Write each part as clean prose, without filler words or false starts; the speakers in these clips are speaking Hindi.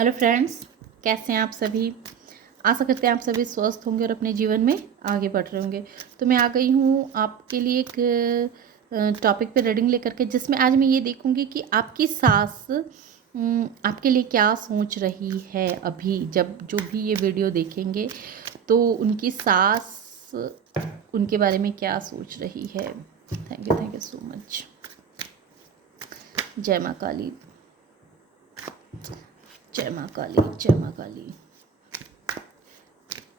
हेलो फ्रेंड्स, कैसे हैं आप सभी। आशा करते हैं आप सभी स्वस्थ होंगे और अपने जीवन में आगे बढ़ रहे होंगे। तो मैं आ गई हूँ आपके लिए एक टॉपिक पे रीडिंग लेकर के, जिसमें आज मैं ये देखूँगी कि आपकी सास आपके लिए क्या सोच रही है। अभी जब जो भी ये वीडियो देखेंगे तो उनकी सास उनके बारे में क्या सोच रही है। Thank you so much. जय माँ काली, जय माँ काली, जय माँ काली।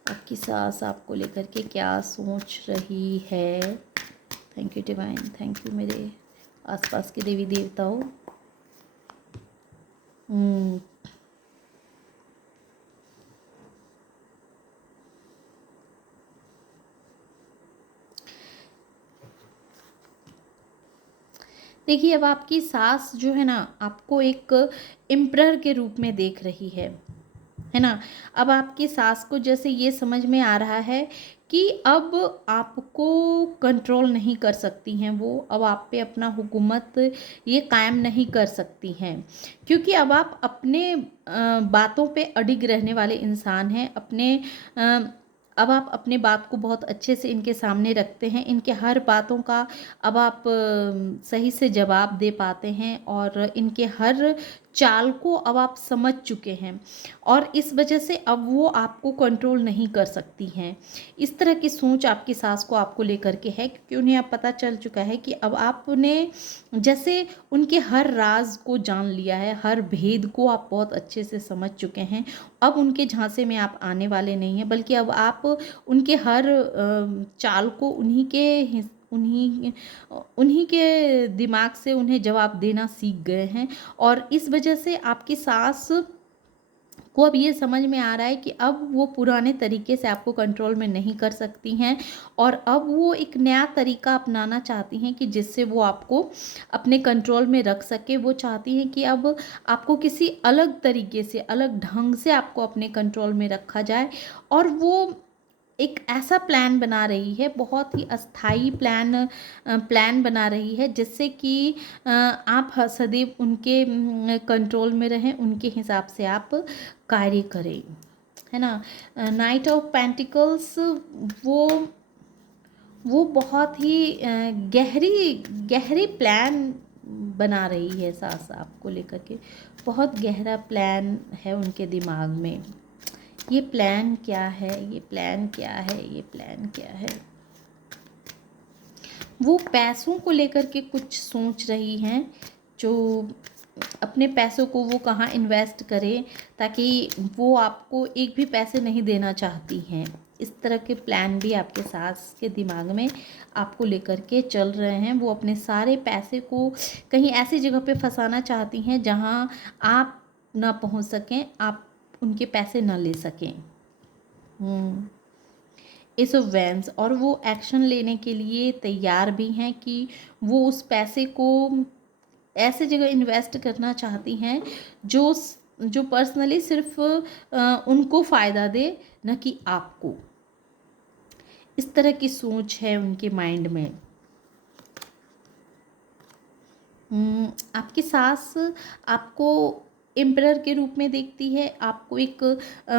आपकी सास आपको लेकर के क्या सोच रही है। Thank you divine, thank you मेरे आसपास के देवी देवताओं। देखिए, अब आपकी सास जो है ना, आपको एक एम्परर के रूप में देख रही है ना। अब आपकी सास को जैसे ये समझ में आ रहा है कि अब आपको कंट्रोल नहीं कर सकती हैं वो, अब आप पे अपना हुकूमत ये कायम नहीं कर सकती हैं, क्योंकि अब आप अपने बातों पे अडिग रहने वाले इंसान हैं। अब आप अपने बात को बहुत अच्छे से इनके सामने रखते हैं, इनके हर बातों का अब आप सही से जवाब दे पाते हैं और इनके हर चाल को अब आप समझ चुके हैं, और इस वजह से अब वो आपको कंट्रोल नहीं कर सकती हैं। इस तरह की सोच आपकी सास को आपको लेकर के है, क्योंकि उन्हें अब पता चल चुका है कि अब आपने जैसे उनके हर राज को जान लिया है, हर भेद को आप बहुत अच्छे से समझ चुके हैं। अब उनके झांसे में आप आने वाले नहीं हैं, बल्कि अब आप उनके हर चाल को उन्हीं उन्हीं के दिमाग से उन्हें जवाब देना सीख गए हैं। और इस वजह से आपकी सास को अब ये समझ में आ रहा है कि अब वो पुराने तरीके से आपको कंट्रोल में नहीं कर सकती हैं, और अब वो एक नया तरीका अपनाना चाहती हैं कि जिससे वो आपको अपने कंट्रोल में रख सके। वो चाहती हैं कि अब आपको किसी अलग तरीके से, अलग ढंग से आपको अपने कंट्रोल में रखा जाए, और वो एक ऐसा प्लान बना रही है, बहुत ही अस्थाई प्लान बना रही है, जिससे कि आप सदैव उनके कंट्रोल में रहें, उनके हिसाब से आप कार्य करें, है ना। नाइट ऑफ पेंटिकल्स, वो वो बहुत ही गहरी गहरी प्लान बना रही है सास आपको लेकर के। बहुत गहरा प्लान है उनके दिमाग में। ये प्लान क्या है, ये प्लान क्या है, ये प्लान क्या है। वो पैसों को लेकर के कुछ सोच रही हैं, जो अपने पैसों को वो कहाँ इन्वेस्ट करें, ताकि वो आपको एक भी पैसे नहीं देना चाहती हैं। इस तरह के प्लान भी आपके सास के दिमाग में आपको लेकर के चल रहे हैं। वो अपने सारे पैसे को कहीं ऐसी जगह पे फंसाना चाहती हैं जहाँ आप ना पहुँच सकें, आप उनके पैसे ना ले सकें। एस ऑफ वैंस, और वो एक्शन लेने के लिए तैयार भी हैं कि वो उस पैसे को ऐसे जगह इन्वेस्ट करना चाहती हैं जो जो पर्सनली सिर्फ उनको फ़ायदा दे, न कि आपको। इस तरह की सोच है उनके माइंड में। आपकी सास आपको एम्परर के रूप में देखती है, आपको एक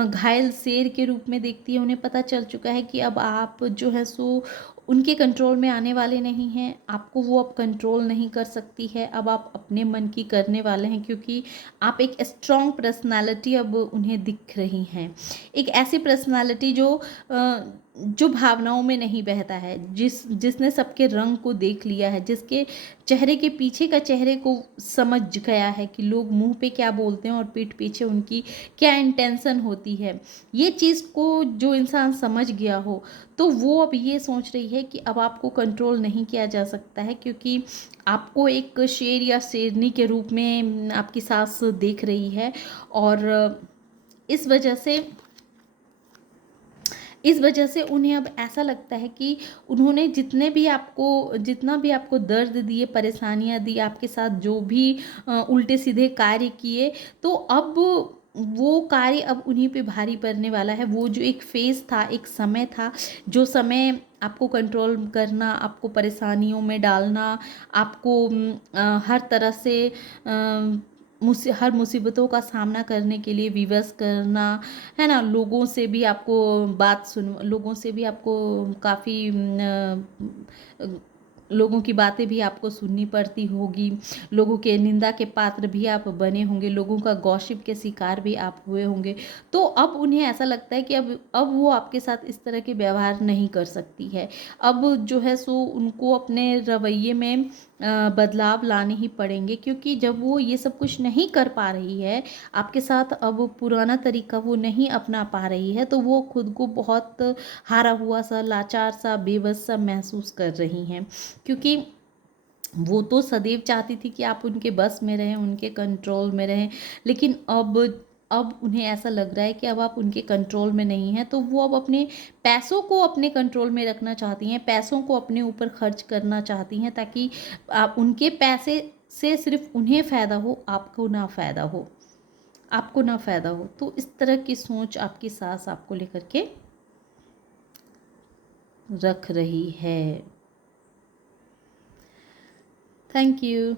घायल शेर के रूप में देखती है। उन्हें पता चल चुका है कि अब आप जो है सो उनके कंट्रोल में आने वाले नहीं हैं, आपको वो अब कंट्रोल नहीं कर सकती है। अब आप अपने मन की करने वाले हैं, क्योंकि आप एक स्ट्रॉन्ग पर्सनालिटी अब उन्हें दिख रही हैं। एक ऐसी पर्सनालिटी जो भावनाओं में नहीं बहता है, जिसने सबके रंग को देख लिया है, जिसके चेहरे के पीछे का चेहरे को समझ गया है कि लोग मुंह पे क्या बोलते हैं और पीठ पीछे उनकी क्या इंटेंशन होती है। ये चीज़ को जो इंसान समझ गया हो, तो वो अब ये सोच रही है कि अब आपको कंट्रोल नहीं किया जा सकता है, क्योंकि आपको एक शेर या शेरनी के रूप में आपकी सास देख रही है। और इस वजह से उन्हें अब ऐसा लगता है कि उन्होंने जितना भी आपको दर्द दिए, परेशानियां दी, आपके साथ जो भी उल्टे सीधे कार्य किए, तो अब वो कार्य अब उन्हीं पे भारी पड़ने वाला है। वो जो एक फेज़ था, एक समय था, जो समय आपको कंट्रोल करना, आपको परेशानियों में डालना, आपको हर तरह से हर मुसीबतों का सामना करने के लिए विवश करना, है ना? लोगों से भी आपको काफ़ी लोगों की बातें भी आपको सुननी पड़ती होगी, लोगों के निंदा के पात्र भी आप बने होंगे, लोगों का गॉसिप के शिकार भी आप हुए होंगे। तो अब उन्हें ऐसा लगता है कि अब वो आपके साथ इस तरह के व्यवहार नहीं कर सकती है। अब जो है सो उनको अपने रवैये में बदलाव लाने ही पड़ेंगे, क्योंकि जब वो ये सब कुछ नहीं कर पा रही है आपके साथ, अब पुराना तरीका वो नहीं अपना पा रही है, तो वो खुद को बहुत हारा हुआ सा, लाचार सा, बेबस सा महसूस कर रही हैं। क्योंकि वो तो सदैव चाहती थी कि आप उनके बस में रहें, उनके कंट्रोल में रहें, लेकिन अब उन्हें ऐसा लग रहा है कि अब आप उनके कंट्रोल में नहीं हैं, तो वो अब अपने पैसों को अपने कंट्रोल में रखना चाहती हैं, पैसों को अपने ऊपर खर्च करना चाहती हैं, ताकि आप उनके पैसे से सिर्फ उन्हें फ़ायदा हो, आपको ना फ़ायदा हो, आपको ना फ़ायदा हो। तो इस तरह की सोच आपकी सास आपको लेकर के रख रही है। Thank you.